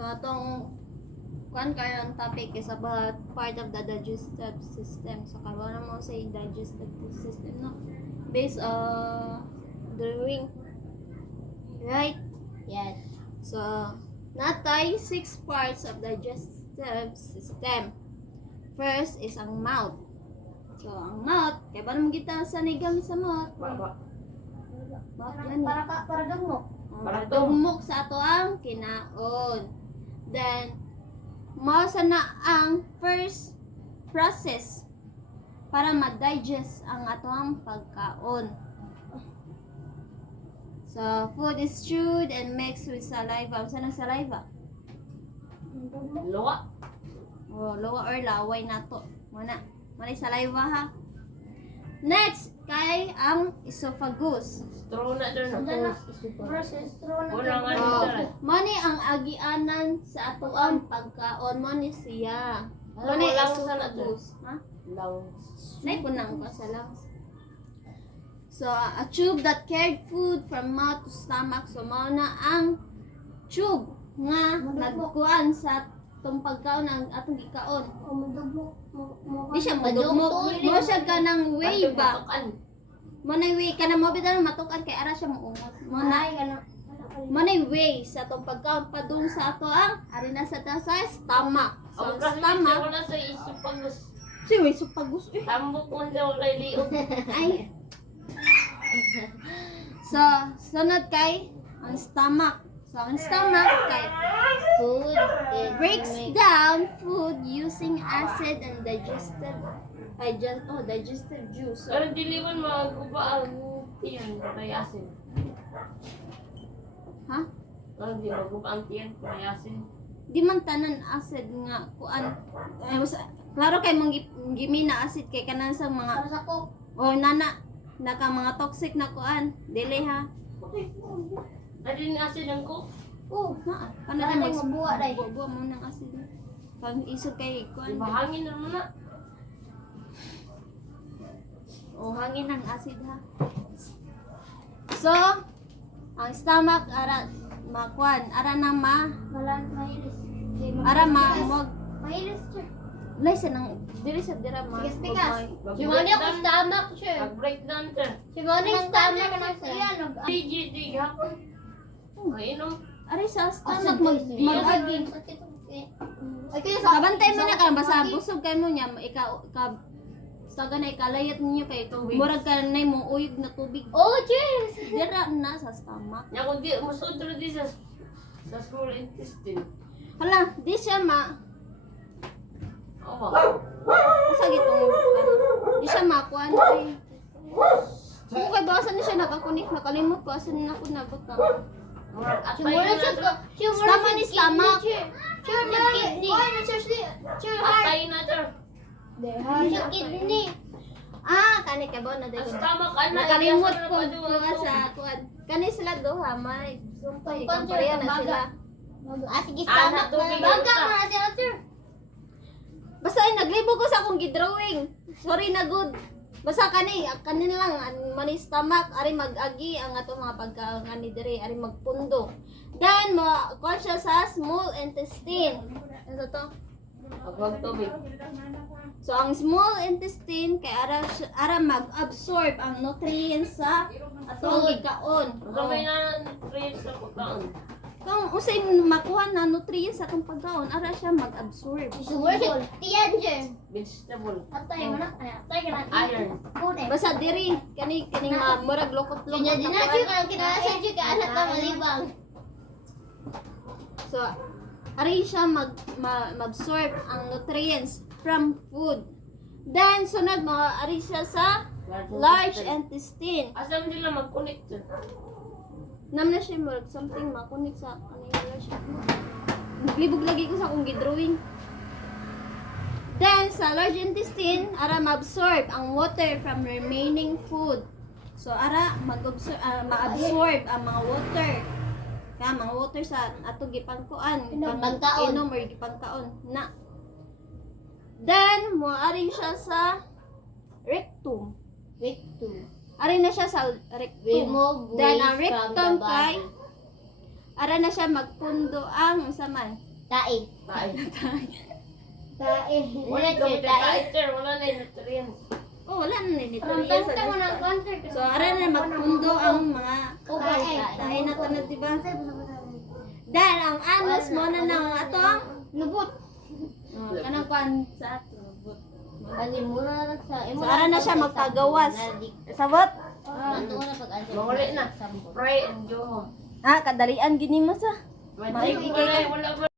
So atong kuan karong topic is about part of the digestive system. So karon mo say digestive system no. Based drawing. Right? Yes. So natay 6 parts of digestive system. First is ang mouth. So ang mouth, kaya ba naman kita sa nigang sa mouth? Mouth yan. Para gamok. Para dumok sa ato ang kinaon. Then, mao sana ang first process para ma-digest ang ato ang pagkaon. So, food is chewed and mixed with saliva. Saan ang saliva? Luwa. O, luwa or laway na to. Muna. Muna saliva ha. Next, kay ang esophagus. Straw na dyan. Mani ang agianan sa ato ang pagkaon. Mani siya. Mani esophagus. Ha? Nay punang ko sa lungs. So, a tube that carried food from mouth to stomach. So, mao na ang tube nga nagkuan sa itong pagkaon ang atong gikaon. Di siya madugmok. Mo siya ka ng way ba? Mo na way ka na mo bitan matukan kay ara siya muungot. Mo na way sa itong pagkaon padung sa ato ang ari na sa stomach. So, stomach. Wala sa isupagus. Si way supagus. Tambok mo daw kay liog. Ay. So, sunod kay ang stomach. So, ang stomach kay Food breaks down food using acid and digestive juice. So, Pero diliwan maguba ang tiyan kay asin. ha? Pero di maguba ang tiyan kay asin. Di man tanan acid nga kuan. Klaro kay mong gimina acid kay kanan sa mga Para sa ko. naka mga toxic na kuan. Dili ha. Ano yung asin ang ko? Oh, na. Kana Para din na mabuwa day. buwa mo ng acid. Pag isog kay Di kuan. ba hangin na muna? O hangin ng acid ha. So, ang stomach ara makuan, ara na Mahilis. ara mag Mahilis siya. lay sa nang dili sa dira ma. Pikas. Mag-break Simone ko down. stomach siya. Mag-breakdown ka. Simone stomach na siya. Dig hapon. Mainom. Ari sa stomach Asad mag-agi. Ay kaya sa Kabantay mo na ka basta busog kay mo niya ikaw sa ganay kalayat ninyo kay murag ka nay mo uyog na tubig. Oh, cheers. Dira na sa stomach. Nya kung di musudro di sa small intestine. Hala, di siya ma Oo. asa gitong ano, di siya makuan ay. Kung kay bawasan ni siya nakakunik nakalimot ko asan na ko nabutang. Murag atay Simone na siya to. ko. Stomach ni stomach. Cheers na kidney. Why na cheers Atay na to. Siya kidney. Ah, kani ka ba na Ang dito. stomach ana. Nakalimot ko ko sa kuan. Kani sila duha may sumpay Sumpay, kampaya na baga. sila. Sige Ana, stomach tubig na. Baga ka. mo na siya cheers. Basta ay naglibo ko sa akong gidrawing. Sorry na good. Basta kani lang mani stomach ari mag-agi ang ato mga pagkaon ani diri ari magpundo. Then mo kuan siya sa small intestine. Ano to? Pagwag tubig. So ang small intestine kay ara mag-absorb ang nutrients sa atong gikaon. Kamay na nutrients sa pagkaon. Kung usay makuha na nutrients sa atong pagkaon, ara siya mag-absorb. Simone siya. Tiyan siya. Vegetable. Atay mo na. Atay ka na. Iron. Kunin. Basta diri kaning murag lokot-lokot. Kanya din na na siya kuan. kang kinasa siya ka anak na malibang. So, ari siya mag-absorb ang nutrients from food. Then, sunod mo, ari siya sa large intestine. Asa mo nila mag-connect dyan? Nam na siya murag something makunik sa kanila siya. Naglibog lagi ko sa akong gidrawing. Then, sa large intestine, ara ma-absorb ang water from remaining food. So, ara ma-absorb ang mga water. Kaya mga water sa ato gipangkuan, Pangkaon. inom or gipangkaon na. Then, moari siya sa rectum. Rectum. Ari na siya sa rectum. Remove Then, waste ang from rectum the kay body. ara na siya magpundo ang usaman Tae. Tayo. Tae. Wala kami tayo, wala na yung nutrients. Oh, wala na nito. Tanta mo ng counter. So, ara na magpundo ang mga Tae. tae na tanong, diba? Dahil ang anos mo na ng atong Lubot. kanang kwan sa ato. Ani mo na lang sa So, ara na siya magpagawas. Sabot? Nanto na pag-answer. Mawali na. Pray and go home. Ah, kadalian gini mo sa. Wala